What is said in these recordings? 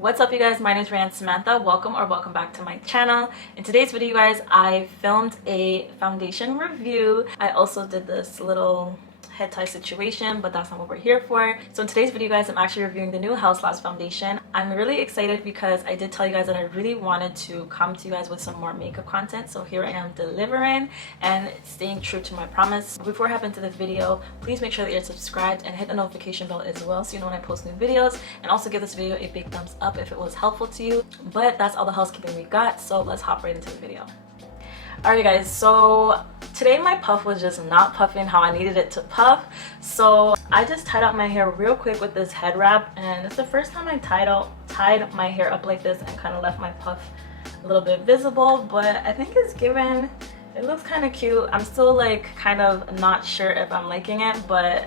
What's up, you guys? My name is Rayanne Samantha. Welcome back to my channel. In today's video, you guys, I filmed a foundation review. I also did this little head tie situation, but that's not what we're here for. So in today's video, guys, I'm actually reviewing the new Haus Labs foundation. I'm really excited because I did tell you guys that I really wanted to come to you guys with some more makeup content. So here I am delivering and staying true to my promise. Before I hop into this video, please make sure that you're subscribed and hit the notification bell as well so you know when I post new videos, and also give this video a big thumbs up if it was helpful to you. But that's all the housekeeping we got, so let's hop right into the video. Alright guys, so today my puff was just not puffing how I needed it to puff, so I just tied up my hair real quick with this head wrap, and it's the first time I tied my hair up like this and kind of left my puff a little bit visible, but I think it's given, it looks kind of cute. I'm still like kind of not sure if I'm liking it, but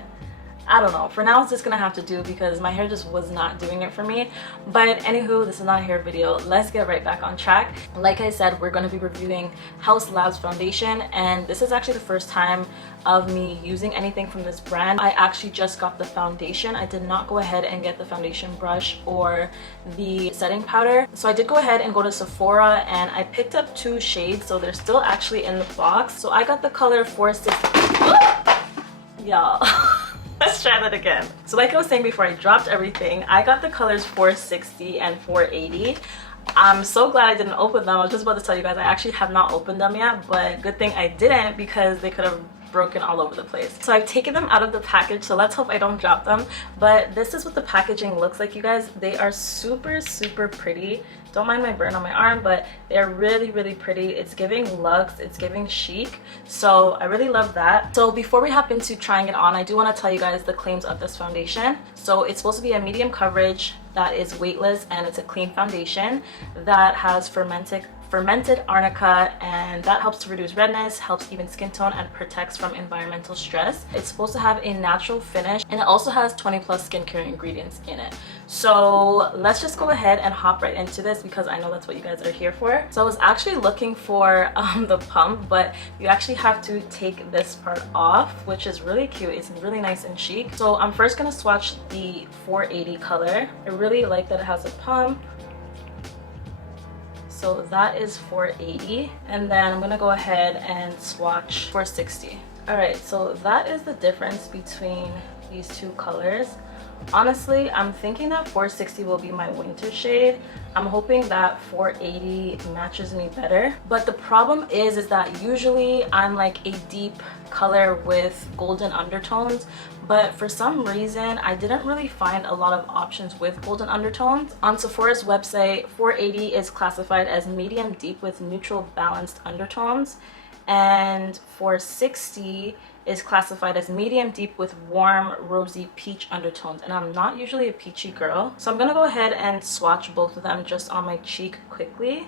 I don't know. For now, it's just gonna have to do because my hair just was not doing it for me. But anywho, this is not a hair video. Let's get right back on track. Like I said, we're gonna be reviewing Haus Labs foundation, and this is actually the first time of me using anything from this brand. I actually just got the foundation. I did not go ahead and get the foundation brush or the setting powder. So I did go ahead and go to Sephora and I picked up 2 shades, so they're still actually in the box. So I got the color 460. Y'all. Let's try that again. So like I was saying before I dropped everything, I got the colors 460 and 480. I'm so glad I didn't open them. I was just about to tell you guys I actually have not opened them yet, but good thing I didn't because they could have broken all over the place. So I've taken them out of the package, so let's hope I don't drop them. But this is what the packaging looks like, you guys. They are super pretty. Don't mind my burn on my arm, but they're really pretty. It's giving luxe, it's giving chic, so I really love that. So before we hop into trying it on, I do want to tell you guys the claims of this foundation. So it's supposed to be a medium coverage that is weightless, and it's a clean foundation that has fermented arnica, and that helps to reduce redness, helps even skin tone, and protects from environmental stress. It's supposed to have a natural finish, and it also has 20+ skincare ingredients in it. So let's just go ahead and hop right into this because I know that's what you guys are here for. So I was actually looking for the pump, but you actually have to take this part off, which is really cute. It's really nice and chic. So I'm first gonna swatch the 480 color. I really like that it has a pump. So that is 480, and then I'm gonna go ahead and swatch 460. All right, so that is the difference between these 2 colors. Honestly, I'm thinking that 460 will be my winter shade. I'm hoping that 480 matches me better. But the problem is that usually I'm like a deep color with golden undertones, but for some reason I didn't really find a lot of options with golden undertones. On Sephora's website, 480 is classified as medium deep with neutral balanced undertones, and 460 is classified as medium deep with warm rosy peach undertones, and I'm not usually a peachy girl, so I'm gonna go ahead and swatch both of them just on my cheek quickly,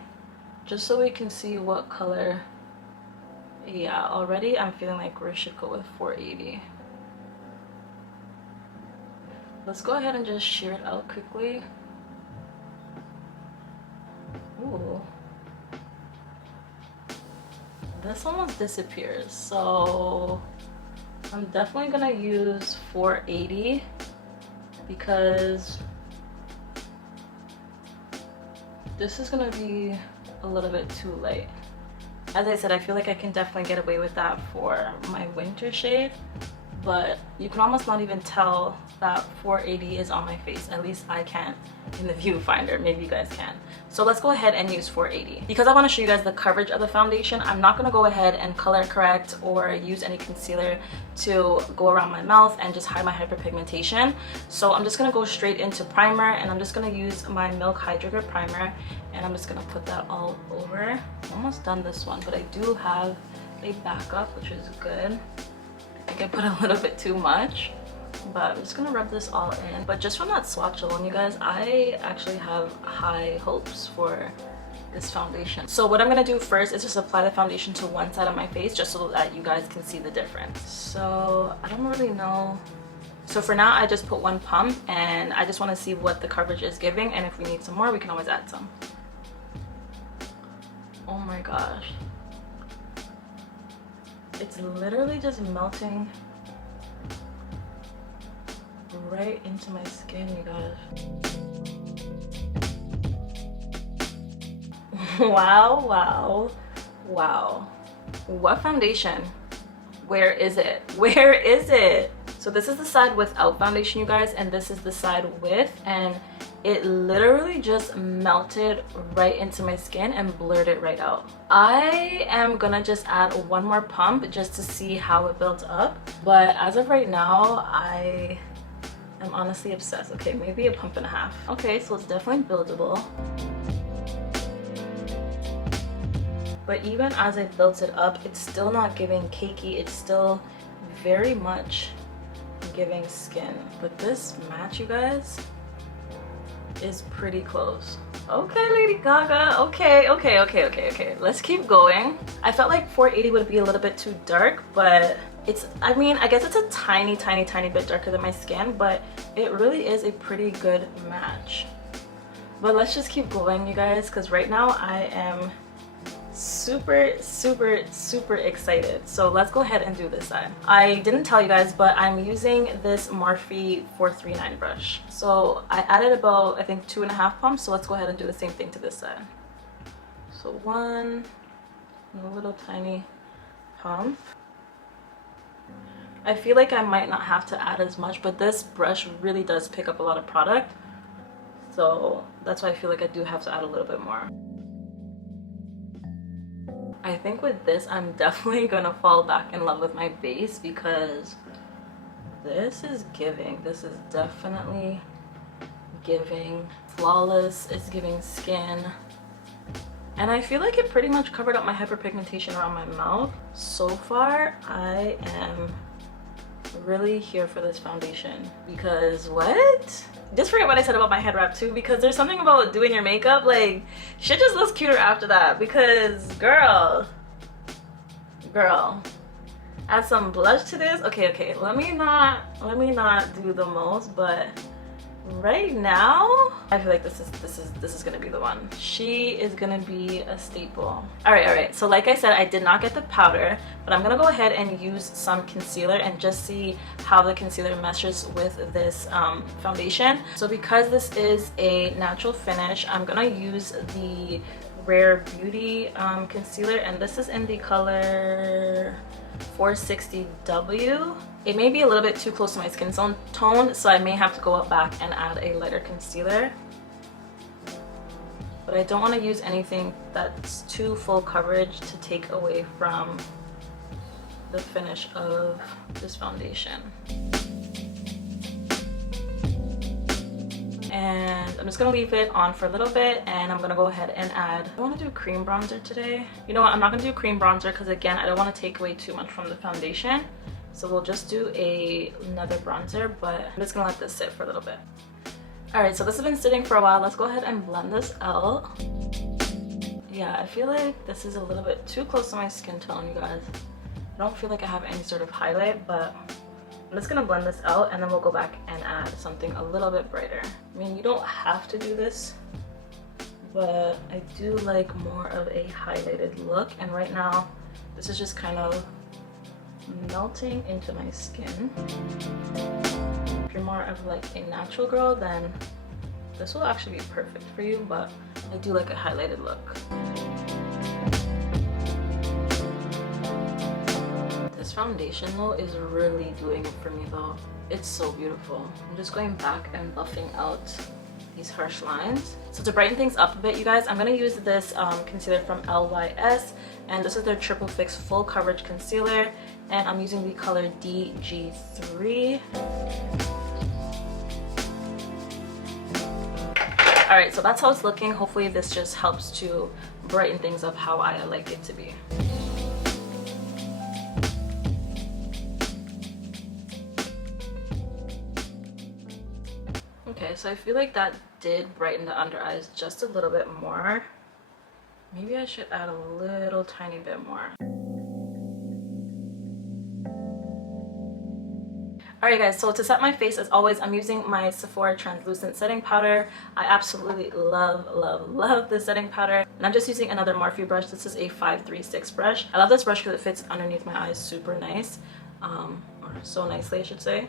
just so we can see what color. Yeah, already I'm feeling like we should go with 480. Let's go ahead and just shear it out quickly. Ooh, this almost disappears, so I'm definitely gonna use 480 because this is gonna be a little bit too light. As I said, I feel like I can definitely get away with that for my winter shade, but you can almost not even tell that 480 is on my face. At least I can't in the viewfinder. Maybe you guys can. So let's go ahead and use 480. Because I want to show you guys the coverage of the foundation, I'm not going to go ahead and color correct or use any concealer to go around my mouth and just hide my hyperpigmentation. So I'm just going to go straight into primer, and I'm just going to use my Milk Hydrator primer, and I'm just going to put that all over. I'm almost done this one, but I do have a backup, which is good. I think I put a little bit too much, but I'm just gonna rub this all in. But just from that swatch alone, you guys, I actually have high hopes for this foundation. So what I'm gonna do first is just apply the foundation to one side of my face just so that you guys can see the difference. So I don't really know. So for now, I just put 1 pump, and I just want to see what the coverage is giving, and if we need some more, we can always add some. Oh my gosh. It's literally just melting right into my skin, you guys. Wow, wow, wow. What foundation? Where is it? Where is it? So this is the side without foundation, you guys, and this is the side with, and it literally just melted right into my skin and blurred it right out. I am gonna just add one more pump just to see how it builds up, but as of right now, I am honestly obsessed. Okay, maybe a pump and a half. Okay, so it's definitely buildable. But even as I built it up, it's still not giving cakey. It's still very much giving skin. But this match, you guys, is pretty close. Okay, Lady Gaga. Okay. Let's keep going. I felt like 480 would be a little bit too dark, but it's, I mean, I guess it's a tiny bit darker than my skin, but it really is a pretty good match. But let's just keep going, you guys, because right now I am super excited. So let's go ahead and do this side. I didn't tell you guys, but I'm using this Missrayyy 439 brush. So I added about, I think, 2.5 pumps. So let's go ahead and do the same thing to this side. So one, and a little tiny pump. I feel like I might not have to add as much, but this brush really does pick up a lot of product. So that's why I feel like I do have to add a little bit more. I think with this, I'm definitely gonna fall back in love with my base because this is giving. This is definitely giving flawless. It's giving skin. And I feel like it pretty much covered up my hyperpigmentation around my mouth. So far, I am really here for this foundation because what? Just forget what I said about my head wrap too, because there's something about doing your makeup, like shit just looks cuter after that, because girl, add some blush to this. Okay, let me not do the most, but right now I feel like this is gonna be the one. She is gonna be a staple. All right, so like I said, I did not get the powder, but I'm gonna go ahead and use some concealer and just see how the concealer meshes with this foundation. So because this is a natural finish, I'm gonna use the Rare Beauty concealer, and this is in the color 460W. It may be a little bit too close to my skin tone, so I may have to go up back and add a lighter concealer. But I don't want to use anything that's too full coverage to take away from the finish of this foundation. And I'm just gonna leave it on for a little bit, and I'm gonna go ahead and add, I want to do cream bronzer today. You know what, I'm not gonna do cream bronzer because again, I don't want to take away too much from the foundation. So we'll just do another bronzer, but I'm just gonna let this sit for a little bit. All right, so this has been sitting for a while. Let's go ahead and blend this out. Yeah, I feel like this is a little bit too close to my skin tone, you guys. I don't feel like I have any sort of highlight, but I'm just gonna blend this out and then we'll go back and add something a little bit brighter. I mean, you don't have to do this, but I do like more of a highlighted look. And right now, this is just kind of melting into my skin. If you're more of like a natural girl, then this will actually be perfect for you, but I do like a highlighted look. This foundation though is really doing it for me though. It's so beautiful. I'm just going back and buffing out these harsh lines. So to brighten things up a bit, you guys, I'm gonna use this concealer from LYS, and this is their Triple Fix Full Coverage Concealer, and I'm using the color DG3. All right, so that's how it's looking. Hopefully this just helps to brighten things up how I like it to be. Okay, so I feel like that did brighten the under eyes just a little bit more. Maybe I should add a little tiny bit more. Alright guys, so to set my face, as always, I'm using my Sephora translucent setting powder. I absolutely love this setting powder. And I'm just using another Morphe brush. This is a 536 brush. I love this brush because it fits underneath my eyes super nice. Or so nicely, I should say.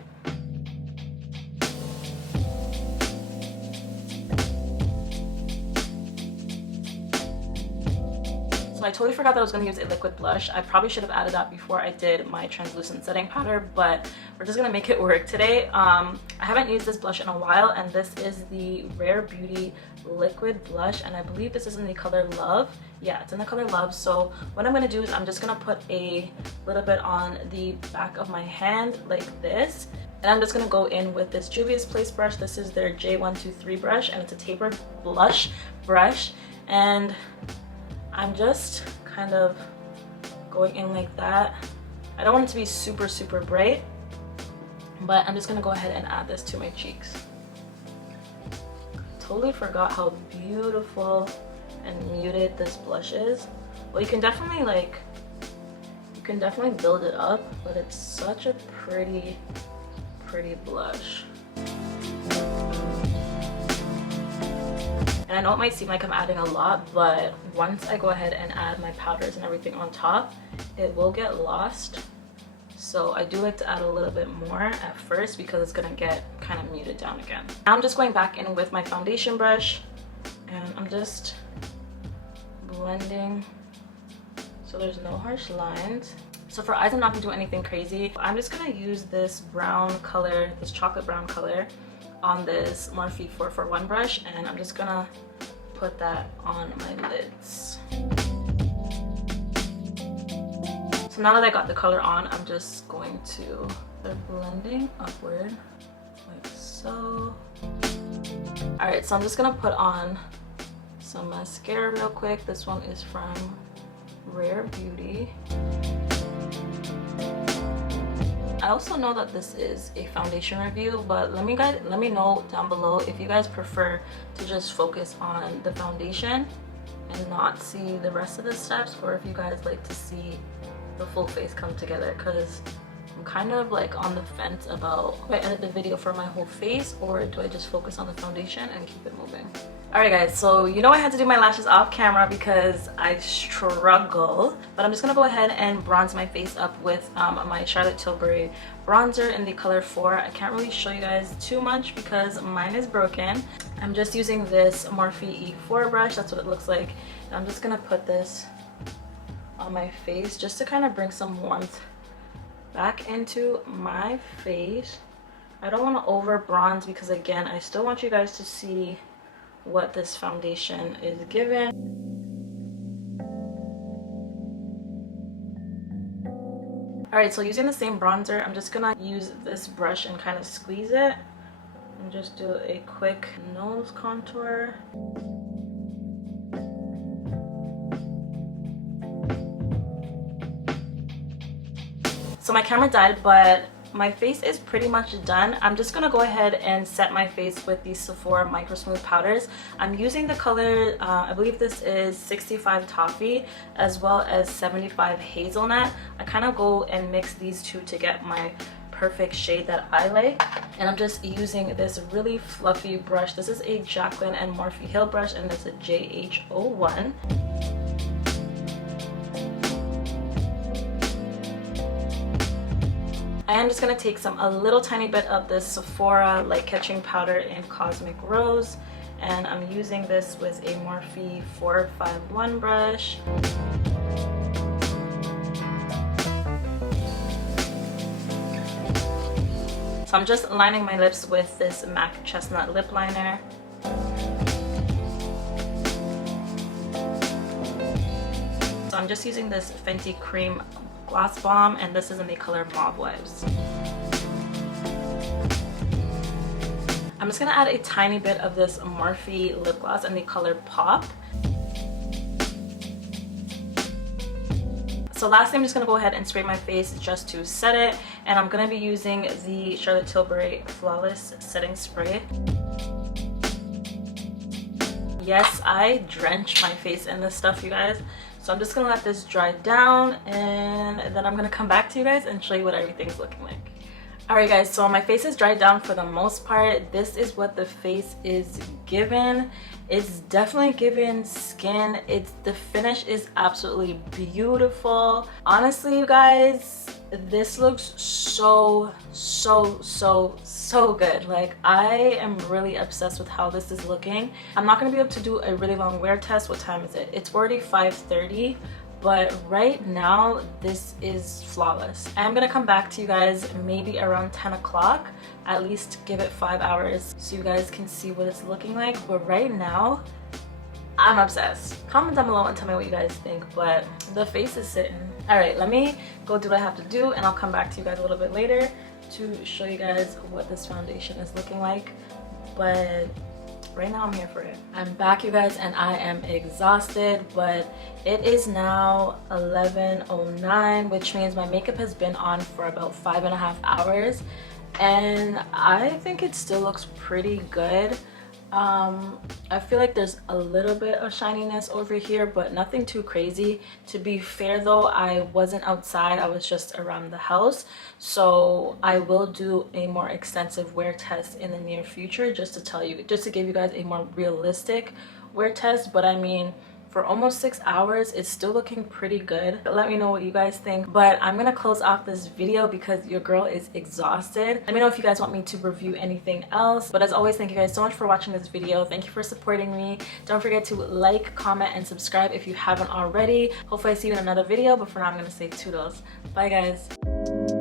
I totally forgot that I was going to use a liquid blush. I probably should have added that before I did my translucent setting powder, but we're just going to make it work today. I haven't used this blush in a while, and this is the Rare Beauty liquid blush, and I believe this is in the color Love. Yeah, it's in the color Love. So what I'm going to do is I'm just going to put a little bit on the back of my hand like this, and I'm just going to go in with this Juvia's Place brush. This is their J123 brush, and it's a tapered blush brush, and I'm just kind of going in like that. I don't want it to be super, super bright, but I'm just gonna go ahead and add this to my cheeks. Totally forgot how beautiful and muted this blush is. Well, you can definitely build it up, but it's such a pretty blush. And I know it might seem like I'm adding a lot, but once I go ahead and add my powders and everything on top, it will get lost. So I do like to add a little bit more at first because it's gonna get kind of muted down again. Now I'm just going back in with my foundation brush, and I'm just blending so there's no harsh lines. So for eyes, I'm not gonna do anything crazy. I'm just gonna use this brown color, this chocolate brown color, on this Morphe 441 brush, and I'm just gonna put that on my lids. So now that I got the color on, I'm just going to start blending upward like so. Alright, so I'm just gonna put on some mascara real quick. This one is from Rare Beauty. I also know that this is a foundation review, but let me know down below if you guys prefer to just focus on the foundation and not see the rest of the steps, or if you guys like to see the full face come together, because I'm kind of like on the fence about, do I edit the video for my whole face or do I just focus on the foundation and keep it moving? Alright guys, so you know I had to do my lashes off camera because I struggle, but I'm just gonna go ahead and bronze my face up with my Charlotte Tilbury bronzer in the color 4. I can't really show you guys too much because mine is broken. I'm just using this Morphe E4 brush. That's what it looks like. And I'm just gonna put this on my face just to kind of bring some warmth back into my face. I don't want to over bronze because, again, I still want you guys to see what this foundation is given. Alright, so using the same bronzer, I'm just gonna use this brush and kind of squeeze it and just do a quick nose contour. So my camera died, but my face is pretty much done. I'm just gonna go ahead and set my face with these Sephora Microsmooth powders. I'm using the color, I believe this is 65 Toffee as well as 75 Hazelnut. I kind of go and mix these two to get my perfect shade that I like. And I'm just using this really fluffy brush. This is a Jaclyn and Morphe Hill brush, and it's a JH01. I am just going to take a little tiny bit of this Sephora light catching powder in Cosmic Rose, and I'm using this with a Morphe 451 brush. So I'm just lining my lips with this MAC Chestnut lip liner. So I'm just using this Fenty Cream Gloss Bomb, and this is in the color Mauve. I'm just gonna add a tiny bit of this Morphe lip gloss in the color Pop. So lastly, I'm just gonna go ahead and spray my face just to set it, and I'm gonna be using the Charlotte Tilbury Flawless setting spray. Yes, I drench my face in this stuff, you guys. So I'm just gonna let this dry down, and then I'm gonna come back to you guys and show you what everything's looking like. Alright guys, so my face is dried down for the most part. This is what the face is given. It's definitely given skin. The finish is absolutely beautiful. Honestly, you guys, this looks so good. Like, I am really obsessed with how this is looking. I'm not going to be able to do a really long wear test. What time is it? It's already 5:30. But right now this is flawless. I'm gonna come back to you guys maybe around 10 o'clock, at least give it 5 hours so you guys can see what it's looking like. But right now I'm obsessed. Comment down below and tell me what you guys think, but the face is sitting. All right, let me go do what I have to do and I'll come back to you guys a little bit later to show you guys what this foundation is looking like. But right now I'm here for it. I'm back, you guys, and I am exhausted, but it is now 11:09, which means my makeup has been on for about 5.5 hours, and I think it still looks pretty good. I feel like there's a little bit of shininess over here, but nothing too crazy. To be fair though, I wasn't outside, I was just around the house, so I will do a more extensive wear test in the near future, just to give you guys a more realistic wear test. But I mean, for almost 6 hours, it's still looking pretty good. Let me know what you guys think. But I'm gonna close off this video because your girl is exhausted. Let me know if you guys want me to review anything else. But as always, thank you guys so much for watching this video. Thank you for supporting me. Don't forget to like, comment, and subscribe if you haven't already. Hopefully I see you in another video, but for now I'm gonna say toodles. Bye guys.